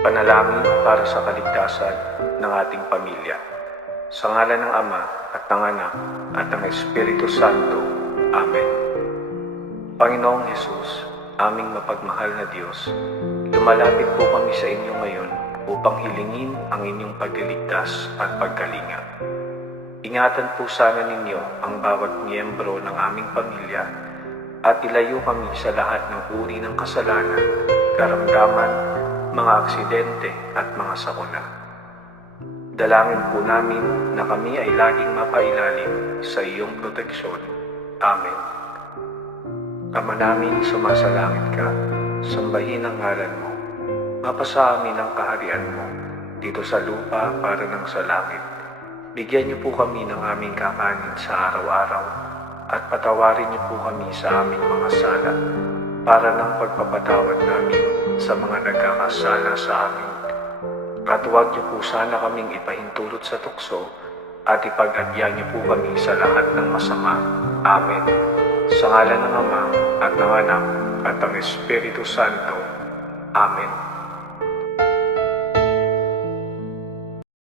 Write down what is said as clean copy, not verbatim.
Panalangin para sa kaligtasan ng ating pamilya. Sa ngalan ng Ama at ng Anak at ng Espiritu Santo. Amen. Panginoong Hesus, aming mapagmahal na Diyos, lumalapit po kami sa inyo ngayon upang hilingin ang inyong pagliligtas at pagkalinga. Ingatan po sana ninyo ang bawat miyembro ng aming pamilya at ilayo kami sa lahat ng uri ng kasalanan, karamdaman, mga aksidente at mga sakuna. Dalangin po namin na kami ay laging mapailalim sa iyong proteksyon. Amen. Ama namin, sumasalangit ka, sambahin ang ngalan mo. Mapasa amin ang kaharian mo, dito sa lupa para ng sa langit. Bigyan niyo po kami ng aming kakanin sa araw-araw, at patawarin niyo po kami sa aming mga sala, para ng pagpapatawad namin sa mga nagkakasala sa amin. At huwag niyo po sana kaming ipahintulot sa tukso, at ipag-adya niyo po kami sa lahat ng masama. Amen. Sa ngalan ng Ama, at ng Anak, at ng Espiritu Santo. Amen.